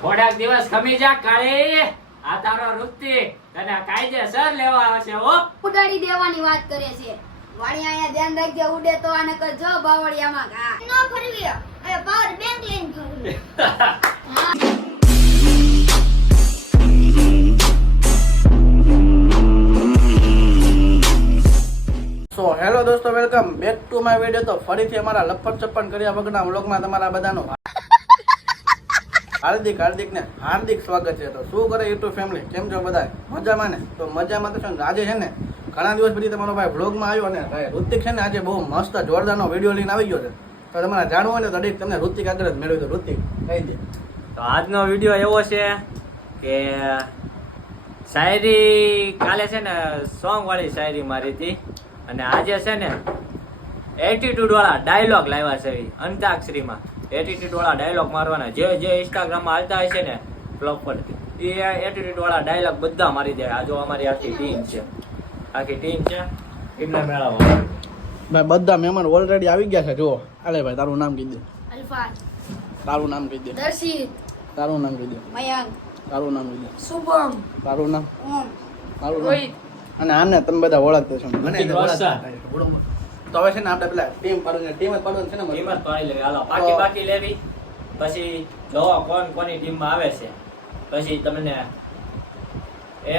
થોડાક દિવસ ખમી જા કાળે. આ તારો વૃત્તિ તને કાયદેસર લેવા આવશે હો. ઉડાડી દેવાની વાત કરે છે. વાણી અહીંયા ધ્યાન રાખજે ઉડે તો આને કરજો બાવળિયામાં ઘા. નો ફરવી હવે. પાવર બેંક લઈને ફરવી સો હેલો દોસ્તો welcome back to my video તો ફરીથી અમારા લફટ ચપ્પન કર્યા વગરના વ્લોગમાં તમારા બધાનું હાર્દિક હાર્દિક ને હાર્દિક સ્વાગત છે તો શું કરે યુટ્યુબ ફેમિલી કેમ છો બધા? મજામાં ને? તો મજામાં તો ને આજે છે ને ઘણા દિવસ પછી તમારો ભાઈ વ્લોગમાં આવ્યો ને ઋતિક છે ને આજે બહુ મસ્ત જોરદારનો વીડિયો લઈને આવી ગયો છે. તો તમારે જાણવું હોય ને તો ડીક તમને ઋતિક આગળ જ મેળવી દો. ઋતિક, કહી દે. તો આજનો વીડિયો એવો છે કે શાયરી કાલે છે ને સોંગ વાળી શાયરી મારી હતી. અને આજે છે ને એટીટ્યુડ વાળા ડાયલોગ લાવ્યા છે અંતાક્ષરીમાં એટીટ્યુડ વાળા ડાયલોગ મારવાના. જે જે ઇન્સ્ટાગ્રામમાં હાલતા હશે છે ને બ્લોગ પર એ એટીટ્યુડ વાળા ડાયલોગ બધા મારી દે. આ જો અમારી આખી ટીમ છે. આખી ટીમ છે. એમને મેળવવા ભાઈ બધા મહેમાન ઓલરેડી આવી ગયા છે. જુઓ. હાલે ભાઈ તારું નામ કહી દે. અલ્ફા તારું નામ કહી દે. દર્શિત. તારું નામ કહી દે. મયંક. તારું નામ કહી દે. શુભમ. તારું નામ? ઓમ. તારું નામ? રોહિત. અને આને તમે બધા ઓળખતા છો. મને રોશન. તો હવે છે ને આપણે પેલા ટીમ પાડવાની ટીમ જ પાડવાની છે ને ટીમ જ પાડી લેવી. હાલો બાકી બાકી લેવી. પછી જોવો કોણ કોની ટીમમાં આવે છે. પછી તમને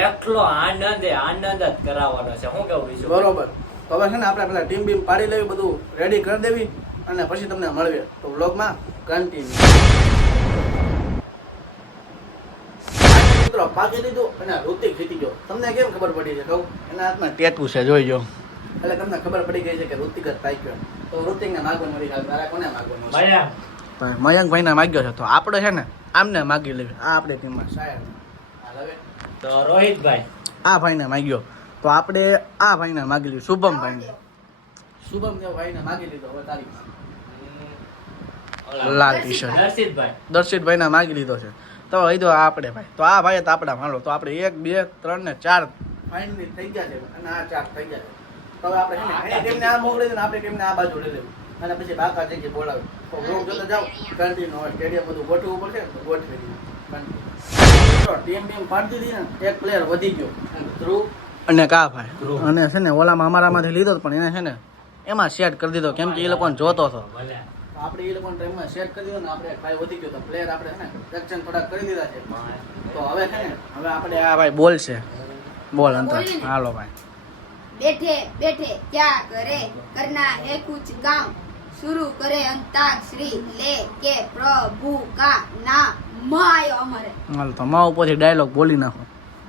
એટલો આનંદ આનંદ જ કરાવવાનો છે. શું કેવું બીજું બરોબર. તો હવે છે ને આપણે પેલા ટીમ બીમ પાડી લેવી બધું રેડી કરી દેવી અને પછી તમને મળીએ. તો વ્લોગમાં કન્ટિન્યુ મિત્રો પાકી દીધું અને ઋતિક જીતી ગયો. તમને કેમ ખબર પડી છે? કહું. એના હાથમાં ટેટુ છે જોઈ જોઈજો એટલે તમને ખબર પડી ગઈ છે કે ઋતિક જ પાક્યો. તો ઋતિકને માગવાનું મળી ગયું તારા કોને માગવાનું છે? મયંકભાઈ ને માગ્યો છે. તો આપણે છે ને આમને માગી લેવી. આ આપણે ટીમમાં તો રોહિતભાઈ. આ ભાઈને માગ્યો. તો આપણે આ ભાઈને માગી લીધું શુભમ ભાઈને શુભમ દેવ ભાઈને માગી લીધો હવે તારી લાલ ટી શર્ટ દર્શિતભાઈ દર્શિતભાઈને માગી લીધો છે. તો એ તો આપણે ભાઈ. તો આ ભાઈ તો આપણા માનો તો આપણે એક બે ત્રણ ને ચાર ફાઇનલી થઈ ગયા છે. અને આ ચાર થઈ ગયા છે. તો હવે આપણે ટીમને આ મોકલી દે ને આપણે ટીમને આ બાજુ લઈ લેવું. અને પછી બાકા જગ્યાએ બોલાવે. તો બ્લોગ જોતા જાઓ કન્ટિન્યુ સ્ટેડિયમ બધું ગોઠવવું પડશે ને ગોઠવી દીધું ટીમ ટીમ પાડી દીધી ને એક પ્લેયર વધી ગયો. ધ્રુવ. અને કા ભાઈ. અને છે ને ઓલામાં અમારામાંથી લીધો તો પણ એને છે ને એમાં સેટ કરી દીધો. કેમ કે એ લોકોને જોતો હતો. આપણે એ લોકોને ટાઈમમાં સેટ કરી દીધો ને આપણે ભાઈ વધી ગયો તો પ્લેયર આપણે છે ને સેક્શન થોડા કરી દીધા છે. તો હવે છે ને હવે આપણે આ ભાઈ બોલ છે બોલ અંતર. હાલો ભાઈ. બેઠે બેઠે ક્યાં કરે કરના હે કુછ ગામ શુरू કરે અંતાક્ષરી. લે કે પ્રભુ કા નામ? માયો અમારે. હાલ તો મા ઉપરથી ડાયલોગ બોલી નાખો.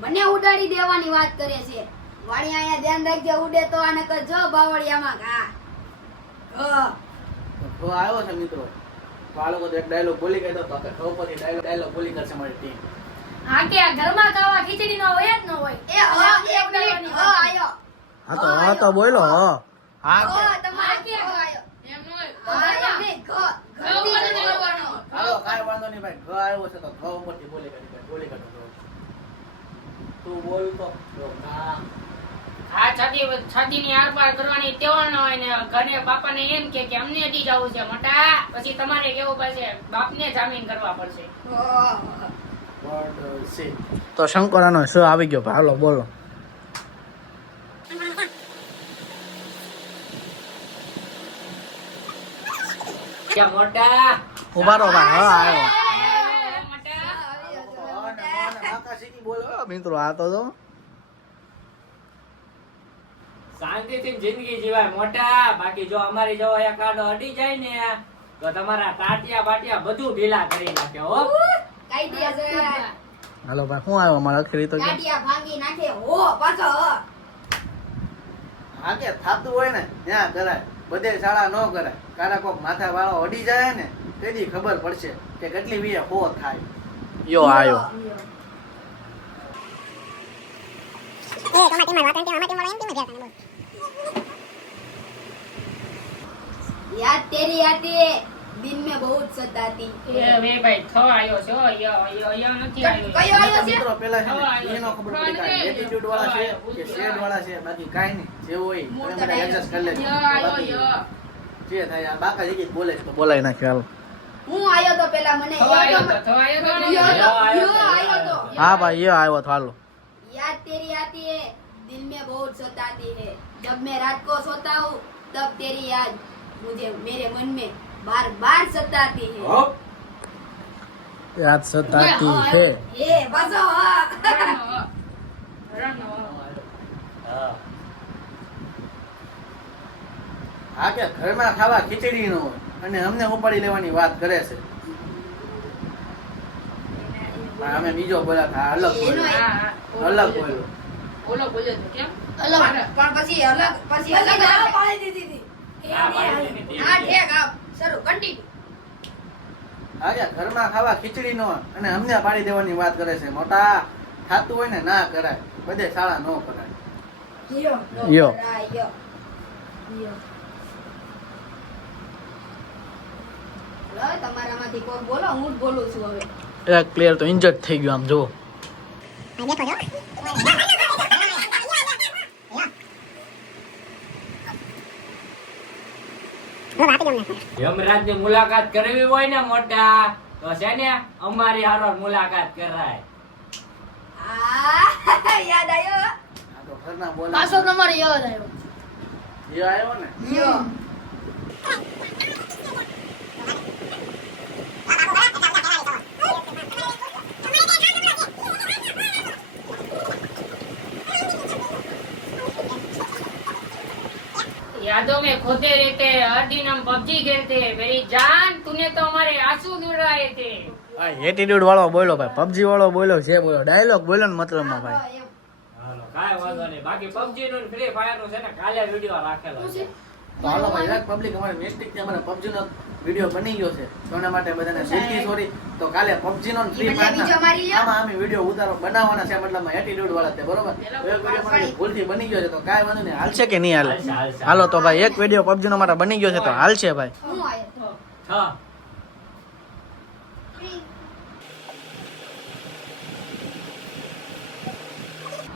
મને ઉડાડી દેવાની વાત કરે છે. વાણી અહીંયા ધ્યાન રાખજે ઉડે તો આને કર જો બાવળિયામાં ઘા. ઘ. તો આવ્યો છે મિત્રો. બાળકો તો એક ડાયલોગ બોલી ગયો તો આપણે ખબર ડાયલોગ ડાયલોગ બોલી કરશે મારી ટીમ હા કે આ ઘરમાં ખાવા ખીચડી નો હોય જ ન હોય. એ હ એક મિનિટ હ આયો. હા તો હા તો બોલો હા. હ. કે તમારે હ આયો એમ ન હોય. હ આયો ને ઘ ઘરથી જ બોલવાનો. હાલો કાંઈ વાંધો નહીં ભાઈ ઘ આવ્યો છે તો ઘ ઉપરથી બોલી કાઢી ભાઈ બોલી કાઢો તું બોલ તો. જો ના. આ છાતી છાતી આરપાર કરવાની તેવડ ન હોય ને ઘરે બાપાને એમ કે કે અમને હજી જવું છે મોટા. પછી તમારે કેવું પડશે? બાપને જામીન કરવા પડશે. સી તો શંકરાનો શું આવી ગયો? ભાઈ હાલો બોલો. ક્યાં મોટા ઊભા રહો ભાઈ હા આવ્યો મિત્રો આ તો જો શાંતિથી જિંદગી જીવાય મોટા બાકી જો અમારી જો કાઢો અડી જાય ને તો તમારા તાટિયા બાટિયા બધું ઢીલા કરી નાખે હો. હાલો ભાઈ શું આવ્યો મારા અખરી તો ભાંગી નાખે હો પાછો આગે હા થાતું હોય ને ત્યાં કરાય બધે શાળા ન કરે. કારણ કોક માથા વાળો અડી જાય ને તેની ખબર પડશે કે કેટલી વીએ હો થાય. યો આયો. યાદ તેરી આતી દિન મે बहुत सताती એ વે ભાઈ થ આવ્યો છે હો, ય ય ય નથી આવ્યો કયો આવ્યો છે? મિત્રો પેલા છે હવા ને આવ્યો. એનો ખબર પડી કે એટીટ્યુડ વાળા છે કે શેડ વાળા છે બાકી કાઈ નહીં જેવું હોય મૂળ તમે બધા એડજસ્ટ કરી લેજો ય આવ્યો બાકી ય જે થાય આ બાકા જગ્યાએ બોલે છે તો બોલાય નાખે હાલો હું આયો તો પેલા મને થ યો આવ્યો તો તો થ આવ્યો તો યો તો હા ભાઈ એ આવ્યો તો હાલો याद तेरी आती है दिल में बहुत सताती है जब मैं रात को सोता हूँ तब तेरी याद मुझे मेरे मन में बार बार सताती है હોપ. યાદ સતાતી હે ये बसो हाँ। રણનો રણનો હા. આ કે ઘરમાં ખાવા ખીચડી નો હોય અને અમને ઉપાડી લેવાની વાત કરે છે પણ અમે બીજો બોલ્યા હતા અલગ એનો બોલ્યો હા, હા. અલગ બોલ્યો ઓલો બોલ્યો તો કેમ અલગ પણ પછી અલગ પછી અલગ ના પાડી દીધી હા, પાડી દીધી. હા ઠેક આપ શરૂ કન્ટિન્યુ આ ઘરમાં ખાવા ખીચડી નો અને અમને પાડી દેવાની વાત કરે છે. મોટા ખાતું હોય ને ના કરાય. બધે શાળા નો કરાય. યો યો. યો. યો. તમારામાંથી કોણ બોલો? હું જ બોલું છું હવે. એક પ્લેયર તો ઇન્જર્ડ થઈ ગયો આમ યમરાજની મુલાકાત કરવી હોય ને મોટા તો છે ને અમારી હારો મુલાકાત કરાય. આ યાદ આવ્યો આ તો ઘરના બોલા. પાછો તમારે યાદ આવ્યો યો આવ્યો ને? યો. यादों में खोते रहते हर दिन हम पबजी खेलते मेरी जान तूने तो हमारे आंसू गिराए थे એટીટ્યુડ વાળો બોલો ભાઈ પબજી વાળો બોલો જે બોલો ડાયલોગ બોલો ને મતલબમાં ભાઈ એમ. હાલો કાંઈ વાંધો નહીં બાકી પબજી નું ફ્રી ફાયર નું છે ને કાલે વિડીયો રાખેલો છે તો હાલો ભાઈ જરાક પબ્લિક અમારે મિસ્ટેક થી અમારે પબજી નો વીડિયો બની ગયો છે. તો એના માટે બધાને દિલથી સોરી તો કાલે પબજી નો. ફ્રી ફાયર મારી. આમાં અમે વીડિયો ઉતારો બનાવવાના છે મતલબમાં એટીટ્યુડ વાળા છે બરોબર? એક વીડિયો મારી ભૂલથી બની ગયો છે તો કાંઈ વાંધો નહીં. હાલશે કે નહીં હાલે. હાલો તો ભાઈ એક વીડિયો પબજી નો માટે બની ગયો છે તો હાલશે. ભાઈ. હું આયો? હા.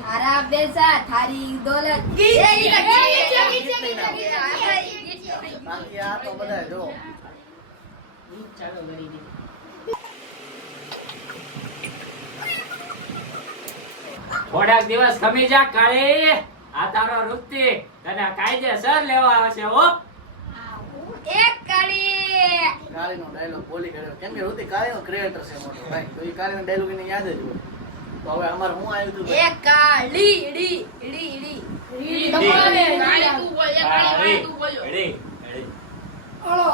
તારા બેસા થારી દોલત. બાકી આ તો બધા જો ચાલો કરી દી થોડાક દિવસ ખમી જા કાળી. આ તારો રૂપતી તને કાયદેસર લેવા આવશે હો. એક કાળી. કાળીનો ડાયલોગ બોલી ગયો કેમ કે ઋતિક કાળીનો ક્રિએટર છે મોટો ભાઈ. તો એ કાળીનો ડાયલોગ એને યાદ જ હોય. તો હવે અમાર હું આવ્યું હતું એક કાળી. ડી ડી ડી તમારે કાળી. તું બોલ કાળી. તું બોલ્યો રેડી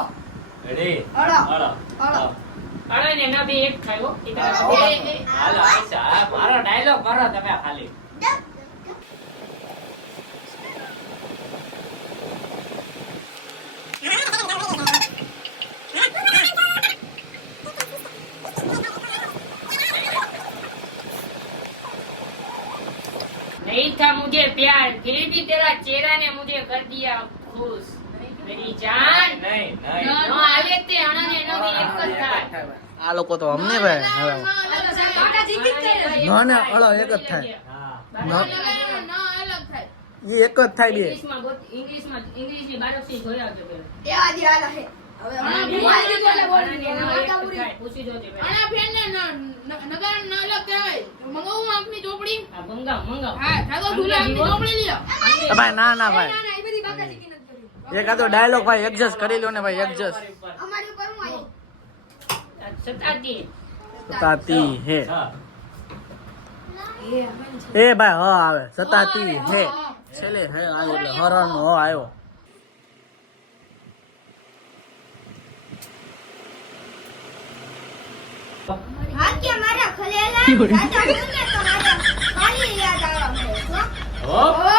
રેડી હળો રેડી હળો. હળો હળો. અરે ને ના બે એક થાય હો એ તારા હા, બે- બે- હાલો આયશા, આ મારો ડાયલોગ કરો તમે ખાલી नहीं था मुझे प्यार फिर भी तेरा चेहरा ने मुझे कर दिया खुश मेरी जान નહીં નહીં. નો આવે તે અણને નો બી એક જ થાય. આ લોકો તો અમને ભાઈ હવે. ન ને હળો એક જ થાય. હા. ન. એ એક જ થાય બે. ઇંગ્લિશમાં ઇંગ્લિશમાં ઇંગ્લિશની જોઈ આવજો હે. હવે નો. પૂછી જોજે. ફ્રેન્ડ ને ન- ન- નગર ન અલગ કહેવાય. મંગાવું આપની ચોપડી. આ મંગાવ મંગાવ. હા થાગો ઝૂલે આપની ચોપડી લ્યો. ભાઈ ના ના ના ભાઈ. ના એ બધી બાકા કરી ડાયલોગ ભાઈ એડજસ્ટ કરી લો ને ભાઈ એડજસ્ટ અમારી ઉપર હું. આવી સતાતી સતાતી હે એ ભાઈ હ આવે. સતાતી હે છેલે હે આવ્યો એટલે હરણ હ આવ્યો. હાથે મારા ખલેલા રાજા મને તો મારા ખાલી યાદ આવે હો. હો,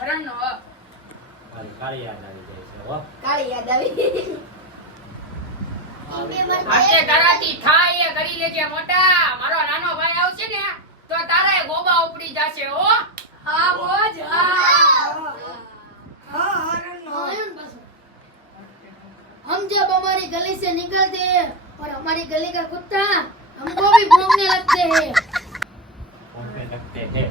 હો. હરણનો હ. મારી કાળી યાદ આવી જાય છે હો. કાળી યાદ આવી હાથે તારાથી થાય એ કરી લેજે મોટા મારો નાનો ભાઈ આવશે ને તો તારાય ગોબા ઉપડી જશે હો હા બોજ હા હા હરણનો हम जब हमारी गली से निकलते हैं और हमारी गली का कुत्ता हमको भी भौंकने लगते हैं ઓકે, લગતે હે.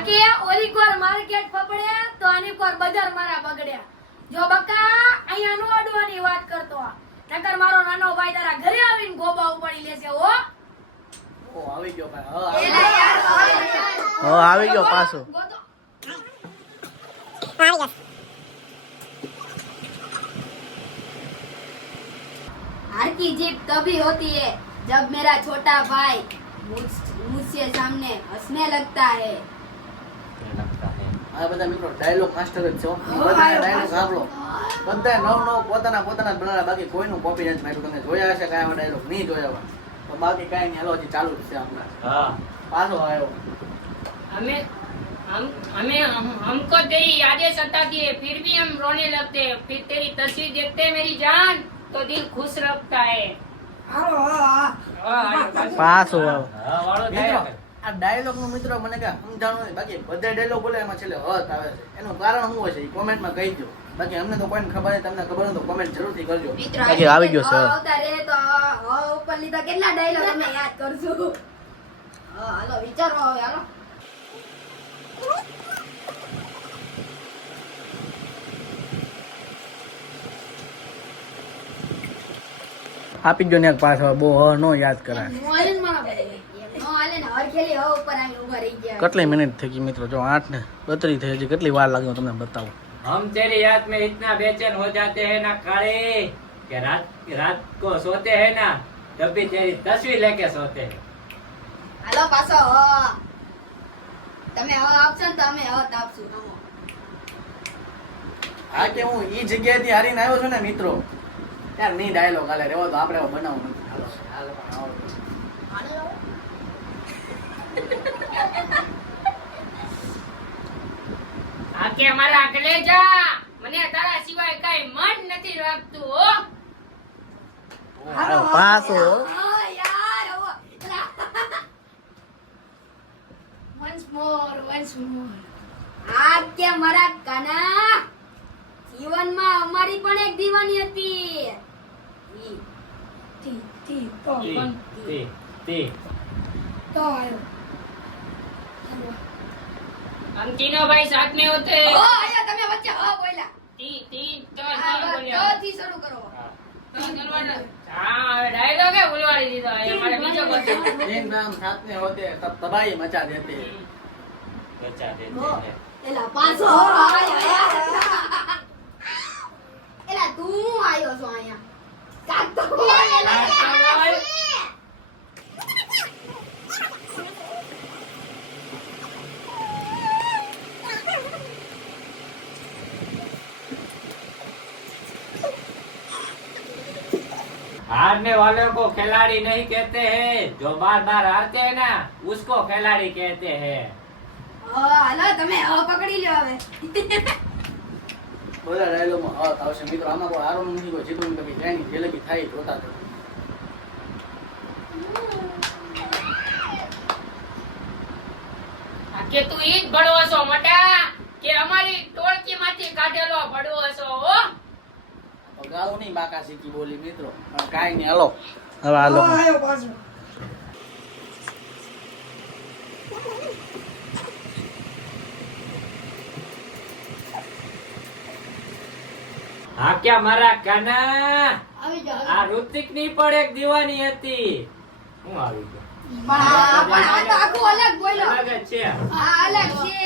આ કે ઓલી કોર માર્કેટ ફફડ્યા તો આની કોર બજાર મારા બગડ્યા જો બકા અહીંયા નો અડવાની વાત કરતો આ. નકર મારો નાનો ભાઈ તારા ઘરે આવીને ગોબા ઉપાડી લેશે હો ઓ આવી ગયો ભાઈ હા આવી એલા યાર હવે યાર. ગયો. હા આવી ગયો પાછો ગોતો. हार की जीत तभी होती है जब मेरा छोटा भाई मुझ- मुझसे सामने हंसने लगता है આ બધા મિત્રો ડાયલોગ માસ્ટર જ છે હો. બધાને ડાયલોગ સાંભળો બધા નવ નવ પોતાના પોતાના જ બનાવ્યા બાકી કોઈનું કોપી નથી માર્યું તમે જોયા હશે કાંઈ ડાયલોગ નહીં જોયા હોય તો બાકી કાંઈ નહીં હાલો હજી ચાલુ જ છે આપણા હા પાછો આવ્યો हमें हम हमें हम, हमको तेरी यादें सताती है फिर भी हम रोने लगते हैं फिर तेरी तस्वीर देखते हैं मेरी जान तो दिल खुश रखता है हाँ, પાછો આવ્યો હા વાળો મિત્રો થાય આ ડાયલોગ નો મિત્રો મને કાંઈ સમજાણું નથી. બાકી બધા ડાયલોગ બોલે એમાં છેલ્લે હત આવે. છે એનું કારણ શું હોય છે એ કોમેન્ટમાં કહી દો બાકી અમને તો કોઈને ખબર નહીં તમને ખબર હોય તો કોમેન્ટ જરૂરથી કરજો. બાકી આવી ગયો સર આવતા રહે તો ઉપર લીધા કેટલા ડાયલોગ અમે યાદ કરશું? હાલો વિચારો હવે હાલો. આપી દો ને એક પાછો બહુ હ નો યાદ કરાય. કેટલી મિનિટ થઈ ગઈ મિત્રો જો આઠ ને બત્રીસ થઈ હજી કેટલી વાર લાગે હું તમને બતાવું हम तेरी याद में इतना बेचैन हो जाते हैं ना काले कि रात रात को सोते हैं ना तभी तेरी तस्वीर लेके सोते हैं હાલો પાછો હ તમે હ આપશો ને તો અમે હ આપશું નમો આ કે હું ઈ જગ્યાએથી હારીને આવ્યો છું ને મિત્રો યાર નહીં ડાયલોગ હાલે રેવો તો આપણે હવે બનાવવું નથી હાલો હાલો પણ આવો. આકે મારા કલેજા મને તારા સિવાય કઈ મન નથી રાખતું હો. હાલો, હા યાર હવે. Once more once more. આ મારા કાના જીવનમાં અમારી પણ એક દીવાની હતી. તી તી તો વન તી, તી. તો આવ્યો. हम तीनों भाई साथ में होते हैं ઓ આયા તમે વચ્ચે હ બોલ્યા तीन तीन तो હા, तीन બસ, बोलिया ત થી શરૂ કરો तो चलवाना हाँ હવે ડાયલોગ હે બોલવાડી દીધો એ મારે બીજો બતાવો तीन नाम साथ में होते हैं, तब तबाही मचा देते हैं। બચા દેતે હો. हैं. એલા પાછો આયા યાર એલા તું આયો છો અહીંયા કાક તો બોલ हारने वालों को खिलाड़ी नहीं कहते हैं जो बार बार हारते हैं ना उसको खिलाड़ी कहते हैं હ હાલો તમે હ પકડી લ્યો હવે બધા ડાયલોગમાં હક આવશે મિત્રો આમાં કોઈ હારવાનું નથી કોઈ જીતવાનું કભી જાય નહીં જે લગી થાય એ જોતા રહો. આ કે તું ઈ જ ભડવો છો મોટા કે અમારી ટોળકી માંથી કાઢેલો ભડવો છો હો ગાળો નહીં બાકા શીખી બોલી મિત્રો. કાંઈ નહીં હાલો. હવે હાલો. હા ક્યાં મારા કાના? આ ઋતિકની પણ એક દીવાની હતી. હું આવી ગયો. અલગ છે. અલગ છે.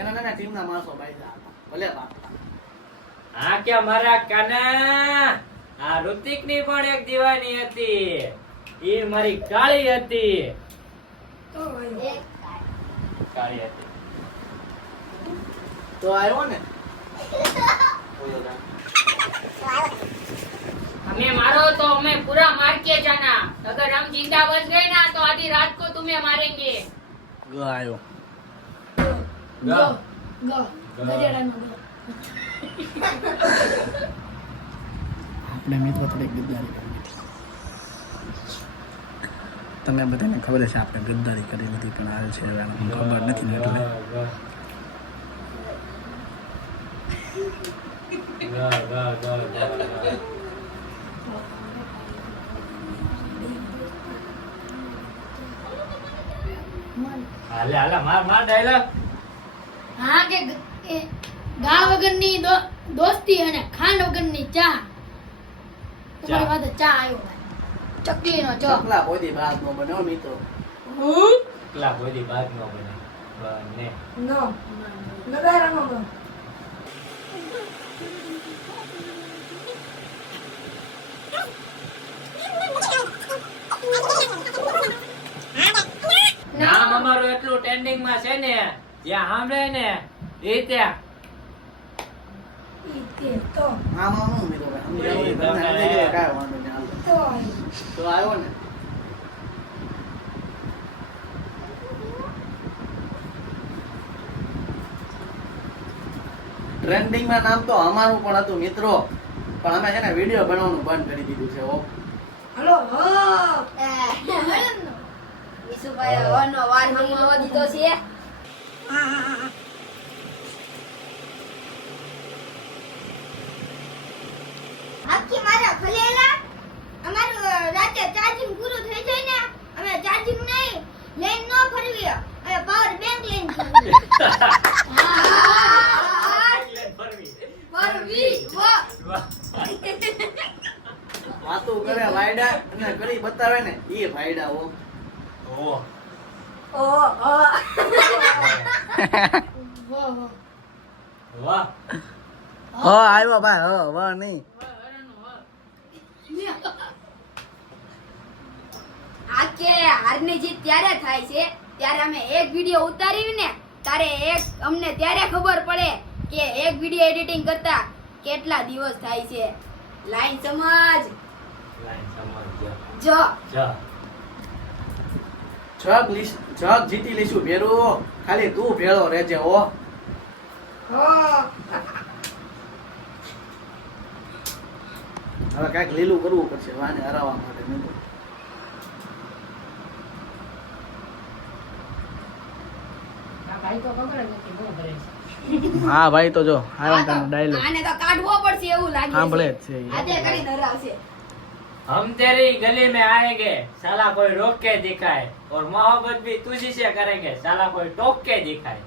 એના નાના ટીમના માણસો ભાઈ જા. ભલે બાપ. હા ક્યાં મારા કાના આ ઋતિક ની પણ એક દીવાની હતી એ મારી કાળી હતી તો આવ્યો કાળી હતી તો આવ્યો ને हमें मारो तो हमें पूरा मार के जाना अगर हम जिंदा बच गए ना तो आधी रात को तुम्हें मारेंगे ગ આવ્યો ગો ગા. ગો ગા. ગજેડાનો ગો આપણે મિત્રો થોડીક ગદ્દારી કરી હતી બધાને ખબર છે આપણે ગદ્દારી કરી નથી પણ હાલ છે હવે ખબર નથી ને એટલે. હાલે હાલે માર માર ડાયલોગ હા કે ગ- વગરની દોસ્તી અને ખાંડ વગરની ચા. તમારી પાસે ચા આવ્યો ચકલી નો ચો ચકલા કોઈ બાદ નો બન્યો મિત્રો. પેલા કોઈ બાદ ન બને. બને. નામ અમારું એટલું ટ્રેન્ડિંગમાં છે ને જ્યાં સાંભળે ને એ ત્યાં આમાં હું વાંધો નહીં હાલો. તો આવ્યો ને ટ્રેન્ડિંગમાં નામ તો અમારું પણ હતું મિત્રો. પણ અમે છે ને વીડિયો બનાવવાનું બંધ કરી દીધું છે ઓ ઈસુભાઈએ હવાનો વાર માંગવા દીધો છે? આખી મારા ખલેલા અમારું રાતે ચાર્જિંગ પૂરું થઈ જાય ને અમે ચાર્જિંગ નહીં લઈને ન ફરવી અમે પાવર બેંક લઈને ફરવી ફરવી વાતું કરે વાયડા અને કરી બતાવે ને એ વાયડા ઓ ઓ ઓ ઓ વાહ હો. આવ્યો ભાઈ હ વાહ નહીં આ કે હારની જીત ત્યારે થાય છે ત્યારે અમે એક વીડિયો ઉતારી ને ત્યારે એક અમને ત્યારે ખબર પડે કે એક વિડિયો એડિટિંગ કરતા કેટલા દિવસ થાય છે. લાઈન સમજ. લાઈન સમજ જો. જગ જગ જીતી લઈશું ભેરું. ખાલી તું ભેળો રહેજે ઓ હવે કંઈક લીલું કરવું પડશે વાને હરાવવા માટે નહીં હા ભાઈ તો જો આરામ તાનો ડાયલોગ આને તો કાઢવો પડશે એવું લાગે સાંભળે જ છે આજે કરી ધરાવશે હમ તેરી ગલી મે આએંગે સાલા કોઈ રોક કે દિખાય. ઓર મોહબ્બત ભી તુજી સે કરેંગે સાલા કોઈ ટોક કે દિખાય.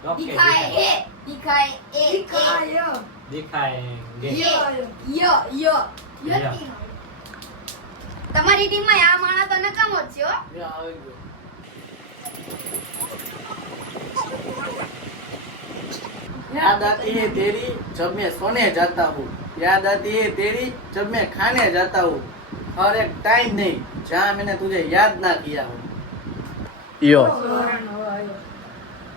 ટોક એ દિખાય. એ દિખાય દિખાય યો યો યો યો. તમારી ટીમમાં આ માણસ તો નકામો છે હો. याद आती है तेरी जब मैं सोने जाता हूँ याद आती है तेरी जब मैं खाने जाता हूँ और एक टाइम नहीं जहाँ मैंने तुझे याद ना किया हो यो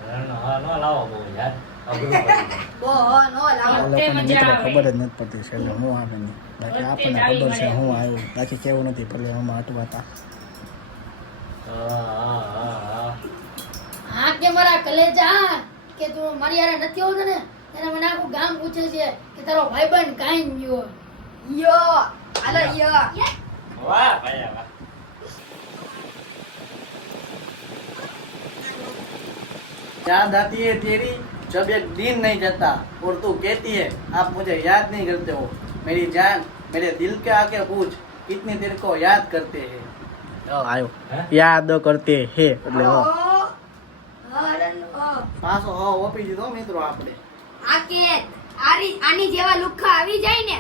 રણ હા, નો લાવો બહુ યાર અઘરું પડી જાય. બો નો લાવો તે મજા આવે ખબર જ નથી પડતી છેલ્લે હું આવે નહીં બાકી આપણને ખબર છે હું આવ્યું બાકી કેવું નથી ભલે આમાં અટવાતા હા, હા, હા, હા. હા કે મારા કલેજા કે તું મારી યારે નથી આવતો ને એને મને આખું ગામ પૂછે છે કે તારો ભાઈબંધ કાંઈ ન ગયો યો હાલો યો વાહ ભાઈ વાહ याद आती है तेरी जब एक दिन नहीं जाता और तू कहती है आप मुझे याद नहीं करते हो मेरी जान मेरे दिल के आके पूछ कितनी देर को याद करते हैं આવ્યો હે? યાદ કરતે હે એટલે હો. પાછો હા ઓપી દીધો મિત્રો આપણે. આ કે આરી આની જેવા લુખ્ખા આવી જાય ને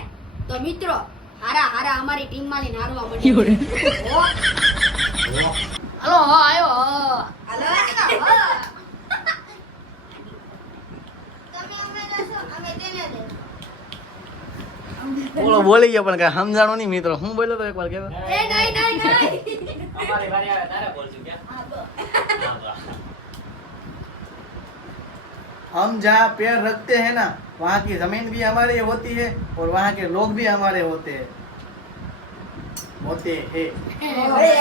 તો મિત્રો હારા હારા અમારી ટીમમાંથી નારવા મળી. ઓ, હલો હો આવ્યો હો. હાલો. ઓલો બોલી ગયો પણ કઈ સમજાણો નહીં મિત્રો. હું બોલ્યો તો એકવાર કેતો એ નહીં નહીં નહીં. અમારી વારી આવે તારે બોલશું કે હા. हम जहाँ पैर रखते हैं ना वहाँ की जमीन भी हमारी होती है और वहाँ के लोग भी हमारे होते हैं होते हैं અરે,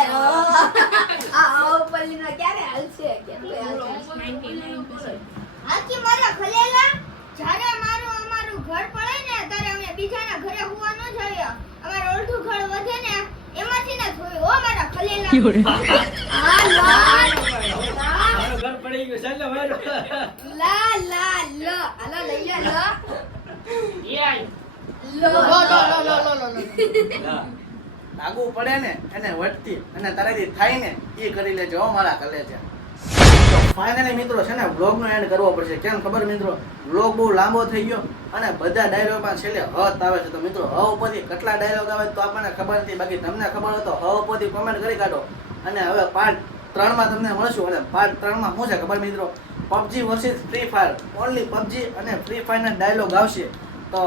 આ આ ઉપરલીનો ક્યારે હાલશે કેટલું હાલશે આખી મારા ખલેલા જ્યારે મારું અમારું ઘર પડે ને ત્યારે અમે બીજાના ઘરે હોવા ન જઈએ અમારું અડધું ઘર વધે ને એમાંથી ને થોડું ઓ મારા ખલેલા હા લા મારું બેસાઈ લે ભાઈ લા લા લ આલો લઈ લ યાય લ લ લ લ લ લાગુ પડે ને એને વટતી અને તારાથી થાય ને એ કરી લેજો મારા કલે છે ફાઇનલી મિત્રો છે ને બ્લોગનો એન્ડ કરવો પડશે. કેમ ખબર મિત્રો? બ્લોગ બહુ લાંબો થઈ ગયો અને બધા ડાયલોગમાં છેલ્લે હત આવે છે. તો મિત્રો હ ઉપરથી કેટલા ડાયલોગ આવે તો આપણને ખબર નથી. બાકી તમને ખબર હોય તો હ ઉપરથી કોમેન્ટ કરી કાઢો. અને હવે પાર્ટ ત્રણમાં તમને મળશું. અને પાર્ટ ત્રણમાં શું છે ખબર મિત્રો? PUBG versus free fire only PUBG અને ફ્રી ફાયરના ડાયલોગ આવશે. તો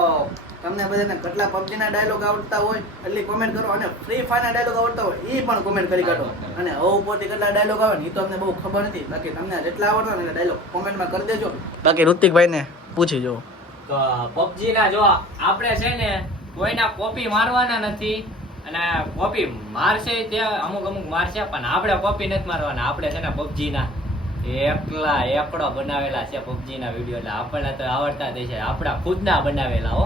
તમને બધાને કેટલા પબજીના ડાયલોગ આવડતા હોય એટલી કોમેન્ટ કરો અને ફ્રી ફાયરના ડાયલોગ આવડતા હોય એ પણ કોમેન્ટ કરી કાઢો. અને હવે ઉપરથી કેટલા ડાયલોગ આવે ને એ તો અમને બહુ ખબર નથી. બાકી તમને જેટલા આવડતા ને ડાયલોગ કોમેન્ટમાં કરી દેજો. બાકી ઋતિકભાઈને પૂછી જો તો પબજી ના જો આપણે છે ને કોઈના કોપી મારવાના નથી અને કોપી મારશે તે અમુક અમુક મારશે પણ આપણે કોપી નથી મારવાના. આપણે છે ને પબજીના એકલા એકડો બનાવેલા છે પબજીના વીડિયો એટલે આપણને તો આવડતા જ છે આપણા ખુદના બનાવેલા હો.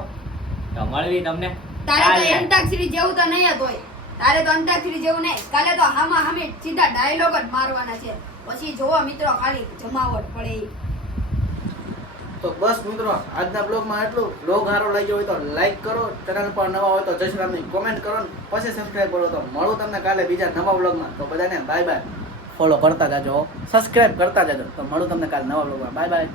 તો મળવી તમને. તારે તો અંતાક્ષરી જેવું તો નહીં હોય. તારે તો અંતાક્ષરી જેવું નહીં. કાલે તો હામા હામે સીધા ડાયલોગ જ મારવાના છે. પછી જોવો મિત્રો ખાલી જમાવટ પડે. તો બસ મિત્રો, આજના બ્લોગમાં એટલું બ્લોગ સારો લાગ્યો હોય તો લાઈક કરો. ચેનલ પર નવા હોય તો જય કોમેન્ટ કરો પછી સબસ્ક્રાઇબ કરો. તો મળું તમને કાલે બીજા નવા બ્લોગમાં. તો બધાને બાય બાય ફોલો કરતા જાજો. સબસ્ક્રાઇબ કરતા જાજો. તો મળું તમને કાલે નવા બ્લોગમાં. Bye bye